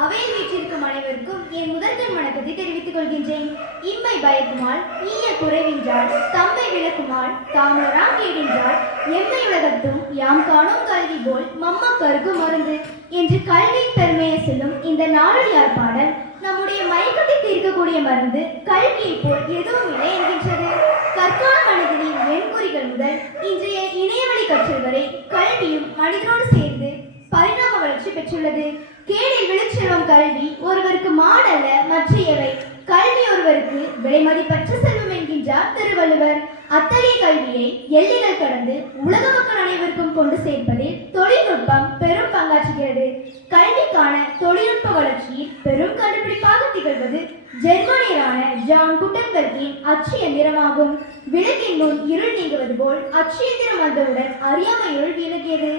அவையில் வீற்றிருக்கும் அனைவருக்கும் என் முதற்கண் வணக்கத்தை தெரிவித்துக் கொள்கின்றேன். இம்மை பயக்குமால் ஈய குறைவின்றால் தம்மை விளக்குமால் தாமரா கேடின்றால் எம்மை உலகத்தும் யாம் காணும் கல்வி போல் மம்மக்கருக்கு மருந்து என்று கல்வியின் பெருமையை சொல்லும் இந்த நாளடியார் பாடல் நம்முடைய மயக்கத்தை தீர்க்கக்கூடிய மருந்து கல்வியை போல் எதுவும் இல்லை என்கின்றது. கற்கால மனிதனின் எண்குறிகள் முதல் இன்றைய இணையவழி கற்றல் வரை கல்வியும் மனிதனோடு சேர்ந்து பரிணாம வளர்ச்சி பெற்றுள்ளது. கேடில் விழுச்செல்வம் கல்வி ஒருவருக்கு மாடல்ல மற்றையவை, கல்வி ஒருவருக்கு விலைமதிப்பற்ற செல்வம் என்கின்றார் திருவள்ளுவர். அத்தகைய கல்வியை எல்லைகள் கடந்து உலக மக்கள் அனைவருக்கும் கொண்டு சேர்ப்பதில் தொழில்நுட்பம் பெரும் பங்காற்றுகிறது. கல்விக்கான தொழில்நுட்ப வளர்ச்சியில் பெரும் கண்டுபிடிப்பாக திகழ்வது ஜெர்மானியரான ஜான் குட்டன்பெர்க்கின் அச்சு எந்திரமாகும். விளக்கின் முன் இருள் நீங்குவது போல் அச்சு எந்திரம் வந்தவுடன் அறியாமை இருள் விலகியது.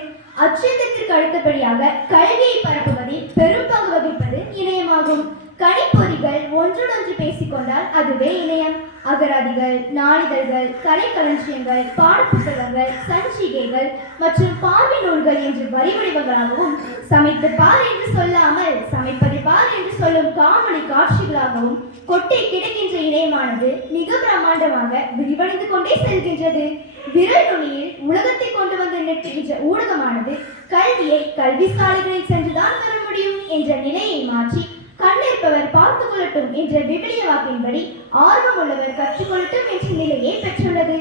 அச்சேதத்திற்கு அடுத்தபடியாக கல்வியை பரப்புவதில் பெரும் பங்கு வகிப்பது இணையமாகும். கணிப்பொறிகள் ஒன்றொன்று பேசிக்கொண்டால் அதுவே இணையம். அகராதிகள், நாளிதழ்கள், கலைக்களஞ்சியங்கள், பாடப்புத்தகங்கள், சஞ்சிகைகள் மற்றும் பார்வை நூல்கள் என்று வரி வடிவங்களாகவும், சமைத்து பார் என்று சொல்லாமல் சமைப்பதை பார் என்று சொல்லும் காணொளி காட்சிகளாகவும் கொட்டை கிடைக்கின்ற இணையமானது மிக பிரம்மாண்டமாக விரிவடைந்து கொண்டே செல்கின்றது. விரல் நுனியில் உலகத்தை கொண்டு வந்து நெட்டுகின்ற ஊடகமானது கல்வியை கல்வி சாலைகளில் சென்றுதான் பெற முடியும் என்ற நிலையை மாற்றி கண்ணிருப்பவர் பார்த்துக் கொள்ளட்டும் என்ற விவிலிய வாக்கின்படி ஆர்வம் உள்ளவர் கற்றுக்கொள்ளட்டும் என்ற நிலையை பெற்றுள்ளது.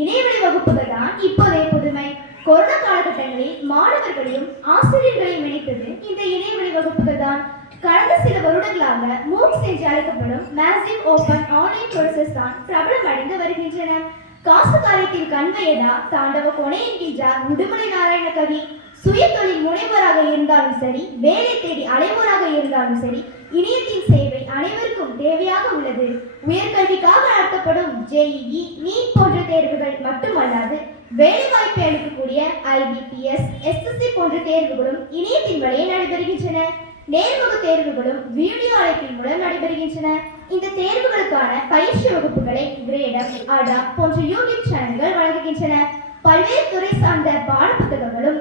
இணையவழி வகுப்புகள் தான் இப்போதைய புதுமை. கொரோனா காலகட்டங்களில் மாணவர்களையும் ஆசிரியர்களையும் இணைத்தது இந்த இணையவழி வகுப்புகள் தான். கடந்த சில வருடங்களாக மூக்ஸ் என்று அழைக்கப்படும் மேசிவ் ஓபன் ஆன்லைன் கோர்சஸ் தான் பிரபலம் அடைந்து வருகின்றன. காசு காரியத்தில் கண்வையதா தாண்டவ கொனை என்கின்றார் உடுமலை நாராயண கவி. சுய தொழில் முனைவராக இருந்தாலும் சரி, வேலை தேடி அலைவோராக இருந்தாலும் சரி, இணையத்தின் சேவை அனைவருக்கும் தேவையாக உள்ளது. உயர்கல்விக்காக நடத்தப்படும் JEE, நீட் போன்ற தேர்வுகள் மட்டுமல்லாது வேலைவாய்ப்பை அளிக்கக்கூடிய IBPS, SSC போன்ற தேர்வுகளும் இணையத்தின் வழியே நடைபெறுகின்றன. நேர்முக தேர்வுகளும் வீடியோ அழைப்பின் மூலம் நடைபெறுகின்றன. இந்த தேர்வுகளுக்கான பயிற்சி வகுப்புகளை கிரேடம், அடா போன்ற யூடியூப் சேனல்கள் வழங்குகின்றன. பல்வேறு துறை சார்ந்த பாட புத்தகங்களும்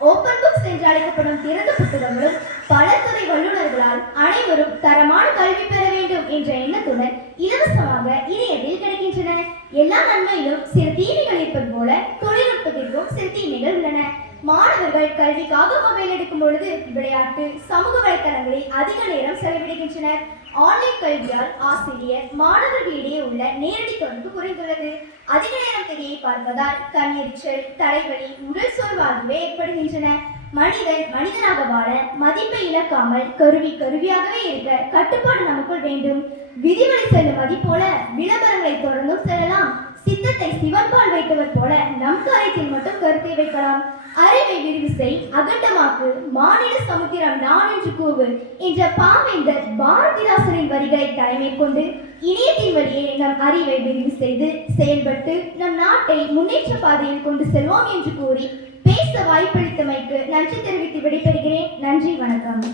ஓப்பன் புக்ஸ் என்று அழைக்கப்படும் திறந்த புத்தகங்களும் பல துறை வல்லுநர்களால் அனைவரும் தரமான கல்வி பெற வேண்டும் என்ற எண்ணத்துடன் இலவசமாக இணையத்தில் கிடைக்கின்றன. எல்லா நன்மையிலும் சில தீமைகள் இருப்பது போல தொழில்நுட்பத்திற்கும் சில தீமைகள் உள்ளன. மாணவர்கள் கல்விக்காக மொபைல் எடுக்கும் பொழுது விளையாட்டு, சமூக வலைத்தளங்களில் அதிக நேரம் செலவிடுகின்றனர். ஆன்லைன் கல்வியால் ஆசிரியர் மாணவர்களிடையே உள்ள நேரடி தொடர்பு குறைந்துள்ளது. அதிக நேரம் திரையை பார்ப்பதால் கண்ணெரிச்சல், தலைவலி, உடல் சோர்வு ஆகியவை ஏற்படுகின்றன. மனிதன் மனிதனாக வாழ மதிப்பை இழக்காமல் கருவியாகவே இருக்க கட்டுப்பாடு நமக்குள் வேண்டும். விதிவழி செல்லும் மதிப்போல விளம்பரங்களை தொடர்ந்தும் செல்லலாம். சித்தத்தை சிவன்பால் வைத்தவர் போல நம் காரியத்தில் மட்டும் கருத்தை வைக்கலாம். அறிவை விரிவு செய், அகண்டமாக்கு, மாநில சமுத்திரம் நான் என்று கூவு என்ற பாவேந்தர் பாரதிதாசனின் வரிகளை தலைமை கொண்டு இணையத்தின் வழியே நம் அறிவை விரிவு செய்து செயல்பட்டு நம் நாட்டை முன்னேற்ற பாதையில் கொண்டு செல்வோம் என்று கூறி பேச வாய்ப்பளித்தமைக்கு நன்றி தெரிவித்து விடைபெறுகிறேன். நன்றி, வணக்கம்.